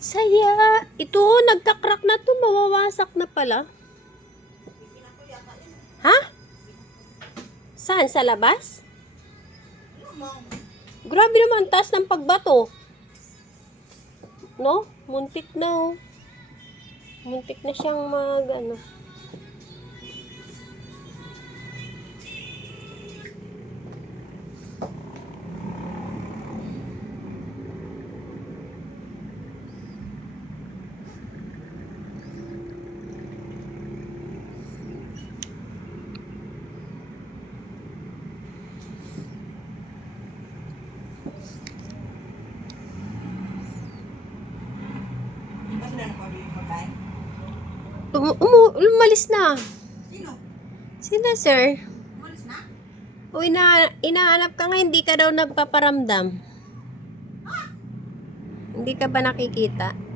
Saya. Ito, nagka-crack na to. Mawawasak na pala. Ha? Saan? Sa labas? Grabe naman, taas ng pagbato. No? Muntik na, oh. Muntik na siyang ano. Umalis na. Sino? Sila, sir. Umalis na? O, inahanap ka nga, hindi ka daw nagpaparamdam. Hindi ka ba nakikita?